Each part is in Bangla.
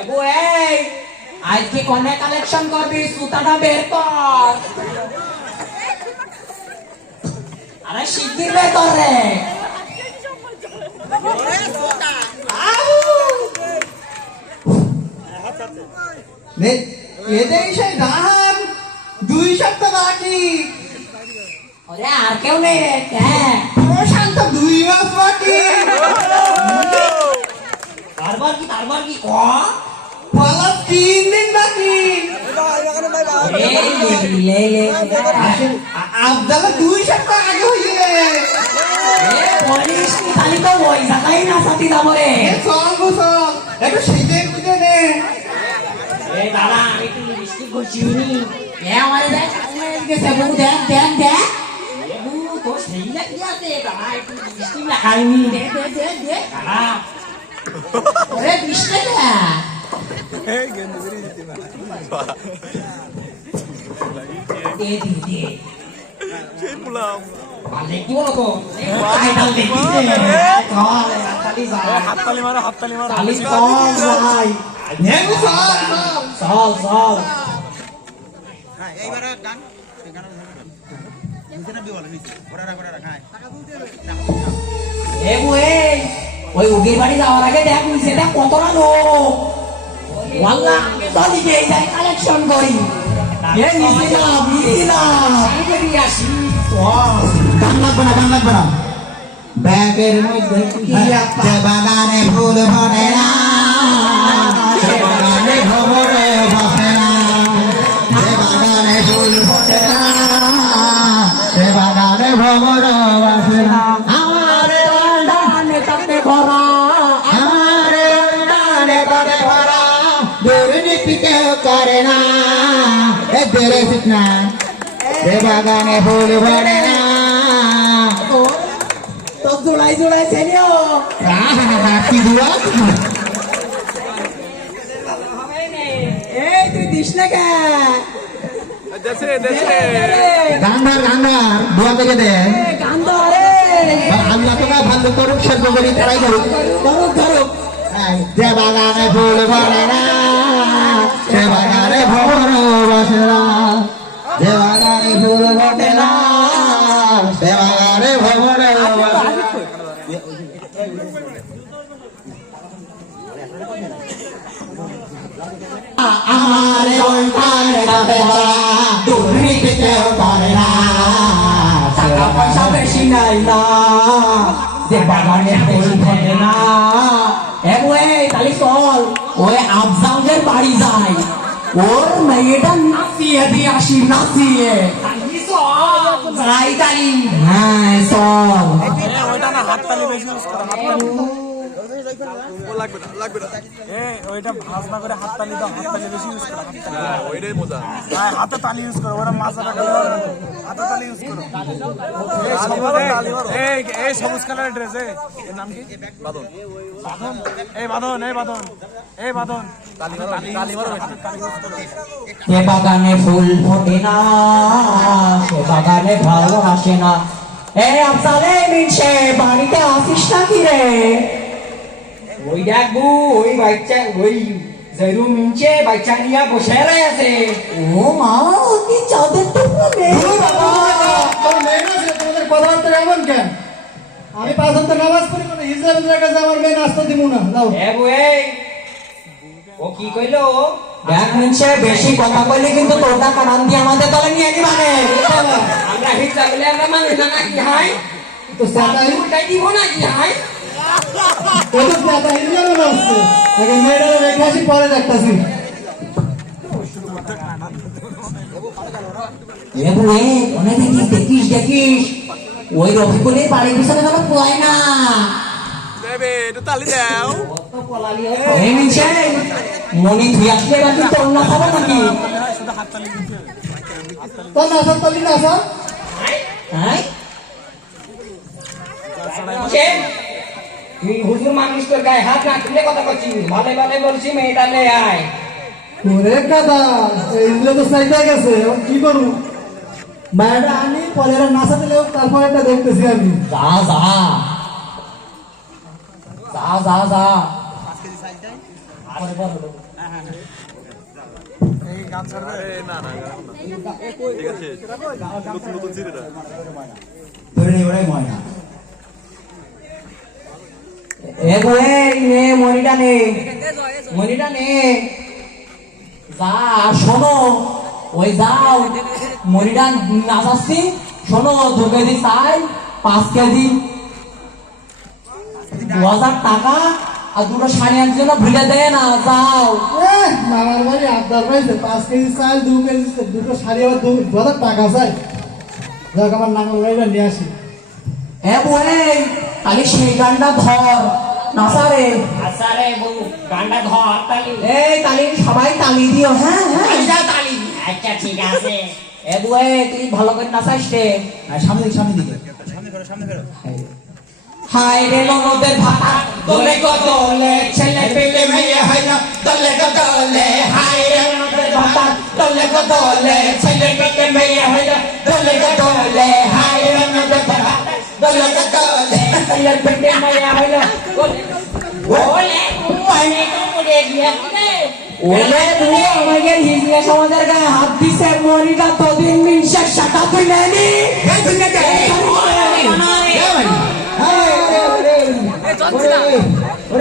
এবু এই, আজকে কনে কালেকশন করবি? সুতাটা বের কর। আরে শিগগির বের কর রে দুই সপ্তাহ বাকি। ওরে আর কেউ নেই রে হ্যাঁ আবদালা দুই সপ্তাহ আগে হইলে খালি তো ওই জায়গায় না সাথী যাব চল গো চল একটু সেজে বুঝে নে এ দাদা আমি কি লিপস্টিক করছি এ আমারে দেখ গেছে বউ দেখ দেখ দেখ তো সেই লাগি আছে একটু লিপস্টিক লাগাইনি দে দে দে দে দাদা ওরে কৃষ্ণ দা দে দে দে পালে কি বলো তো তাই ডাল দেখিস রে চল হাততালি মারো হাততালি ওই উদির বাড়ি যাওয়ার আগে দেখ দেখ কতটা লোক কালেকশন করি এ নিছিলাম নিছিলাম গান লাগবে না গান লাগবে না ব্যাগের মধ্যে কি বাগানে ফুল ভরে না। দুর্নীতি কেউ করে না। এ ঠিক না। সে বাগানে ফুল ভরে না। তো জোড়াই জোড়াই ছেলেও কি দুয়া এই তুই দিস না কে? গান্ধার গান্ধার দোয়া থেকে দে। গান আল্লাহ তোকে ভালো করুক সর্ব তারাই করুক। ধরুক ধরুক যে বাগানে ফুল ভরে না। আমার অন্টার গাবে ধরা দুর্নীতি কেউ করে না। টাকা পয়সা বেশি নাই না যে বাগানে ফুল ফোটে না। এগো তাহলে চল ওই আফজালদের বাড়ি যাই। ওর মেয়েটা নাচিয়ে দিয়ে আসি নাচিয়ে। তাই হ্যাঁ হাতে তালি তালি ইউজ এই এই সবুজ ফুল ফোটে না, সে বাগানে ভালো আসে না। এ আফসালে মিনছে বাড়িতে আসিস না কি রে? ওই দেখব ওই বাচ্চা ওই জরু মিনছে বাচ্চা নিয়ে বসে রয়েছে। ও মা কি চাঁদের টুকরো নেই বাবা তোর মেয়ে না ছিল, তোমাদের কথাবার্তা এমন কেন? আমি পাঁচ ঘণ্টা নামাজ পড়ি মানে ইসলামের কাছে আমার মেয়ে নাস্তা দিব না দাও এ বুয়ে ও কি কইলো? দেখ মিনছে বেশি কথা কইলে কিন্তু তোরটা কারণ দিয়ে আমাদের দলে নিয়ে নি হিসাব বলে আমরা মানে না নাকি হাই তো সাদা উল্টাই দিব নাকি হাই ওদের সাদা ইসলামের আসছে আগে মেয়েটা রেখে আসি পরে দেখতাছি এ বুয়ে ওনে দেখিস দেখিস দেখিস ওই রফিকুলের বাড়ির পিছনে যেন পোয়ায় না দেবে একটু তালি দাও এই নিচে মনি ধুই আসলে বাকি তোর না খাব নাকি তোর নাসা তলি তুই হুজুর মানুষ তোর গায়ে হাত না তুলে কথা করছিস ভালো ভালো বলছি মেয়েটা লে আয় ওরে কাদা এইগুলো তো সাইডে গেছে কি করব মায়েরা আনি পরে এরা দিলে তারপর একটা দেখতেছি আমি যা যা যা যা যা গান ছাড়বে নে নে মনিটা নে যা শোনো ওই যাও মনিটা নাচাচ্ছি শোনো দু কেজি চাই পাঁচ কেজি দু হাজার টাকা আর দুটো শাড়ি আনছি না ভুলে দেয় না যাও। মামার বাড়ি আবদার পাইছে পাঁচ কেজি চাল দু কেজি দুটো শাড়ি আবার দু হাজার টাকা চাই। যাক আমার নাঙ্গল গাড়িটা নিয়ে আসি। এ বলে তাহলে সেই গানটা ধর বউ গানটা ধর তালি। এই তালি সবাই তালি দিও হ্যাঁ হ্যাঁ। যা তালি। আচ্ছা ঠিক আছে। এ বুয়ে তুই ভালো করে নাচাইস রে। সামনে দিকে সামনে দিকে। সামনে ফেরো সামনে ফেরো হাই রে ননদের ভাতা দোলে গো দোলে ছেলে পেলে মেয়ে হয় না দোলে গো দোলে হাই রে ননদের ভাতা দোলে গো দোলে ছেলে পেলে মেয়ে হয় না দোলে গো দোলে হাই রে ননদের ভাতা দোলে গো দোলে ছেলে পেলে মেয়ে হয় না ওলে মানে তো মুড়ে গিয়েছে ওলে তুই আমাকে হিজড়া সমাজের গায়ে হাত দিছে মরিটা তদিন মিনসে শাখা তুই নেনি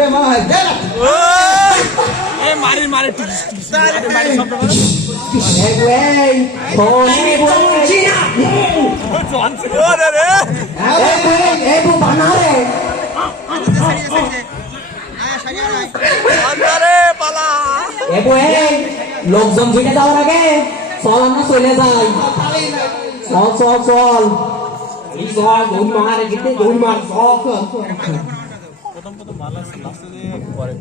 ওরে মা দে এ মারি মারি মারি মারি করে এই সোনি বলছি না ওরে রে এই এই এই বানা রে এই লোকজন জেগে যাওয়ার আগে চল আমরা চলে যাই চল চল চল এই চল দৌড় মারে দৌড় মার চল প্রথম প্রথম ভালো আছে লাস্টে যে পরে